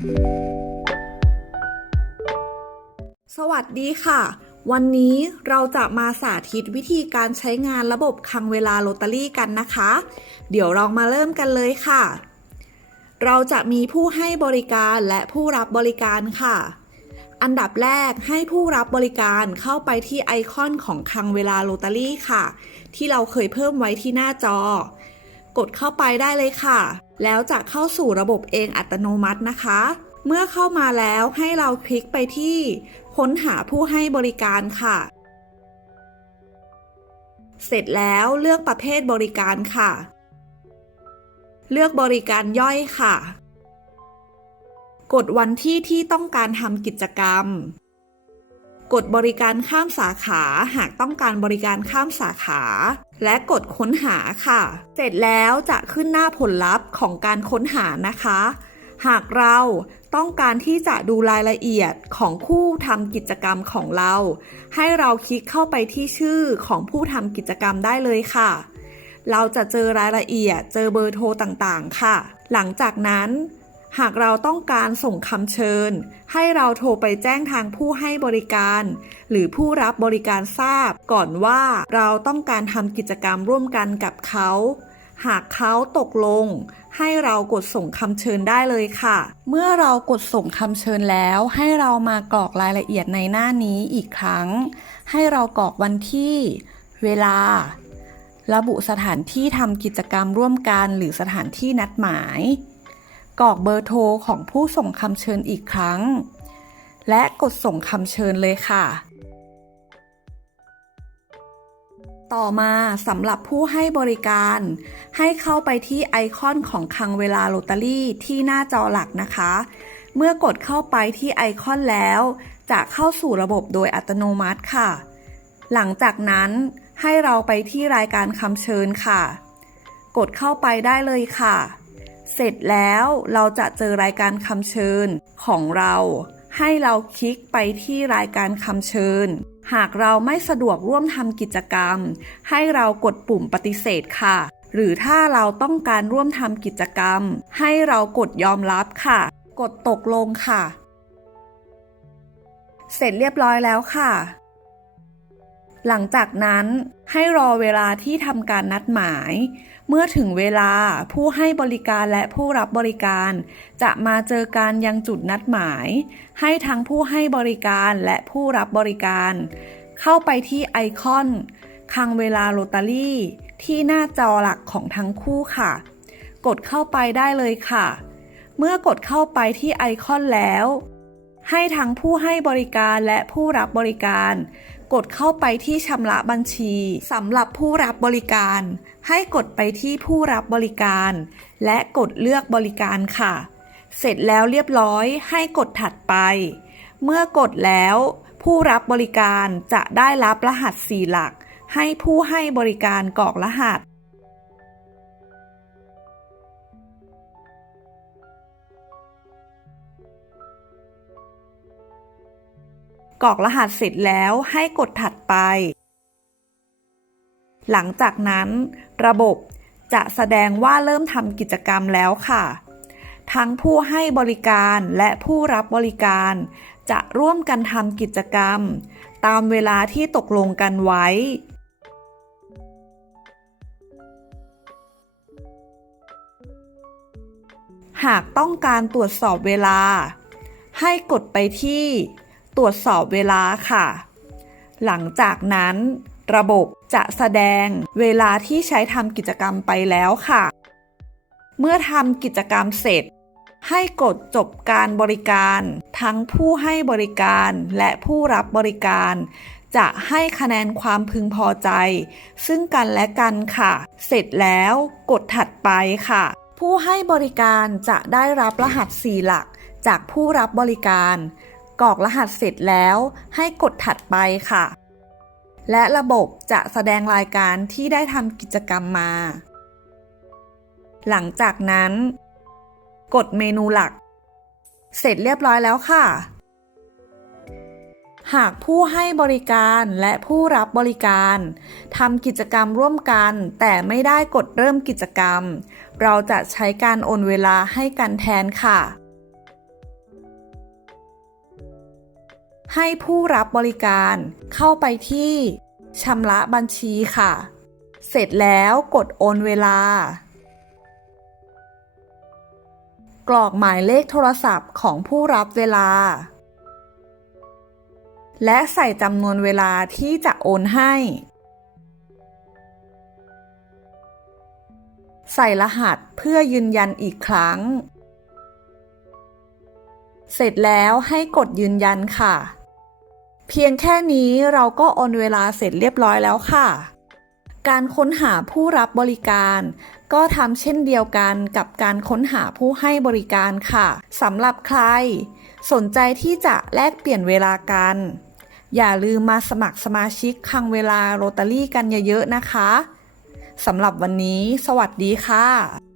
สวัสดีค่ะ วันนี้เราจะมาสาธิตวิธีการใช้งานระบบคังเวลาโลตเตอรี่กันนะคะ เดี๋ยวเรามาเริ่มกันเลยค่ะ เราจะมีผู้ให้บริการและผู้รับบริการค่ะ อันดับแรกให้ผู้รับบริการเข้าไปที่ไอคอนของคังเวลาโลตเตอรี่ค่ะ ที่เราเคยเพิ่มไว้ที่หน้าจอ กดเข้าไปได้เลยค่ะ แล้วจะเข้าสู่ระบบเองอัตโนมัตินะคะ เมื่อเข้ามาแล้วให้เราคลิกไปที่ ค้นหาผู้ให้บริการค่ะ เสร็จแล้วเลือกประเภทบริการค่ะ เลือกบริการย่อยค่ะ กดวันที่ที่ต้องการทำกิจกรรม กดบริการข้ามสาขาหากต้องการบริการข้ามสาขา และกดค้นหาค่ะ เสร็จแล้วจะขึ้นหน้าผลลัพธ์ของการค้นหานะคะ หากเราต้องการที่จะดูรายละเอียดของผู้ทำกิจกรรมของเรา ให้เราคลิกเข้าไปที่ชื่อของผู้ทำกิจกรรมได้เลยค่ะ เราจะเจอรายละเอียด เจอเบอร์โทรต่างๆ ค่ะ หลังจากนั้น หากเราต้องการส่งคำเชิญ ให้เราโทรไปแจ้งทางผู้ให้บริการ หรือผู้รับบริการทราบก่อนว่าเราต้องการทำกิจกรรมร่วมกันกับเขา หากเขาตกลง ให้เรากดส่งคำเชิญได้เลยค่ะ เมื่อเรากดส่งคำเชิญแล้ว ให้เรามากรอกรายละเอียดในหน้านี้อีกครั้ง ให้เรากรอกวันที่ เวลา ระบุสถานที่ทำกิจกรรมร่วมกัน หรือสถานที่นัดหมาย กรอกเบอร์โทรของผู้ส่งคำเชิญอีกครั้ง และกดส่งคำเชิญเลยค่ะ ต่อมาสำหรับผู้ให้บริการ ให้เข้าไปที่ไอคอนของคลังเวลาโลตเตอรี่ที่หน้าจอหลักนะคะ เมื่อกดเข้าไปที่ไอคอนแล้ว จะเข้าสู่ระบบโดยอัตโนมัติค่ะ หลังจากนั้นให้เราไปที่รายการคำเชิญค่ะ กดเข้าไปได้เลยค่ะ เสร็จแล้วเราจะเจอรายการคำเชิญของเรา ให้เราคลิกไปที่รายการคำเชิญ หากเราไม่สะดวกร่วมทำกิจกรรม ให้เรากดปุ่มปฏิเสธค่ะ หรือถ้าเราต้องการร่วมทำกิจกรรม ให้เรากดยอมรับค่ะ กดตกลงค่ะ เสร็จเรียบร้อยแล้วค่ะ หลังจากนั้นให้รอเวลาที่ทำการนัดหมาย เมื่อถึงเวลาผู้ให้บริการและผู้รับบริการ จะมาเจอกันยังจุดนัดหมาย ให้ทั้งผู้ให้บริการและผู้รับบริการ เข้าไปที่ไอคอนคังเวลาโรตารี่ ที่หน้าจอหลักของทั้งคู่ค่ะ กดเข้าไปได้เลยค่ะ เมื่อกดเข้าไปที่ไอคอนแล้ว ให้ทั้งผู้ให้บริการและผู้รับบริการ กดเข้าไปที่ชำระบัญชีสำหรับผู้รับบริการ ให้กดไปที่ผู้รับบริการ และกดเลือกบริการค่ะ เสร็จแล้วเรียบร้อยให้กดถัดไป เมื่อกดแล้ว ผู้รับบริการจะได้รับรหัส4หลัก ให้ผู้ให้บริการกรอกรหัส กรอกรหัสเสร็จแล้วให้กดถัดไป หลังจากนั้น ระบบจะแสดงว่าเริ่มทำกิจกรรมแล้วค่ะ ทั้งผู้ให้บริการและผู้รับบริการ จะร่วมกันทำกิจกรรม ตามเวลาที่ตกลงกันไว้ หากต้องการตรวจสอบเวลา ให้กดไปที่ รวจสอบเวลาค่ะ หลังจากนั้น ระบบจะแสดงเวลาที่ใช้ทำกิจกรรมไปแล้วค่ะ เมื่อทำกิจกรรมเสร็จ ให้กดจบการบริการ ทั้งผู้ให้บริการและผู้รับบริการ จะให้คะแนนความพึงพอใจ ซึ่งกันและกันค่ะ เสร็จแล้วกดถัดไปค่ะ ผู้ให้บริการจะได้รับรหัส4หลักจากผู้รับบริการ กรอกรหัสเสร็จแล้ว ให้กดถัดไปค่ะ และระบบจะแสดงรายการที่ได้ทำกิจกรรมมา หลังจากนั้น กดเมนูหลัก เสร็จเรียบร้อยแล้วค่ะ หากผู้ให้บริการและผู้รับบริการทำกิจกรรมร่วมกัน แต่ไม่ได้กดเริ่มกิจกรรม เราจะใช้การโอนเวลาให้กันแทนค่ะ ให้ผู้รับบริการเข้าไปที่ชำระบัญชีค่ะ เสร็จแล้วกดโอนเวลา กรอกหมายเลขโทรศัพท์ของผู้รับเวลา และใส่จำนวนเวลาที่จะโอนให้ ใส่รหัสเพื่อยืนยันอีกครั้ง เสร็จแล้วให้กดยืนยันค่ะ เพียงแค่นี้เราก็โอนเวลาเสร็จเรียบร้อยแล้วค่ะ การค้นหาผู้รับบริการ ก็ทำเช่นเดียวกันกับการค้นหาผู้ให้บริการค่ะสำหรับใคร สนใจที่จะแลกเปลี่ยนเวลากัน อย่าลืมมาสมัครสมาชิกคังเวลาโรตารี่กันเยอะๆนะคะสำหรับวันนี้ สวัสดีค่ะ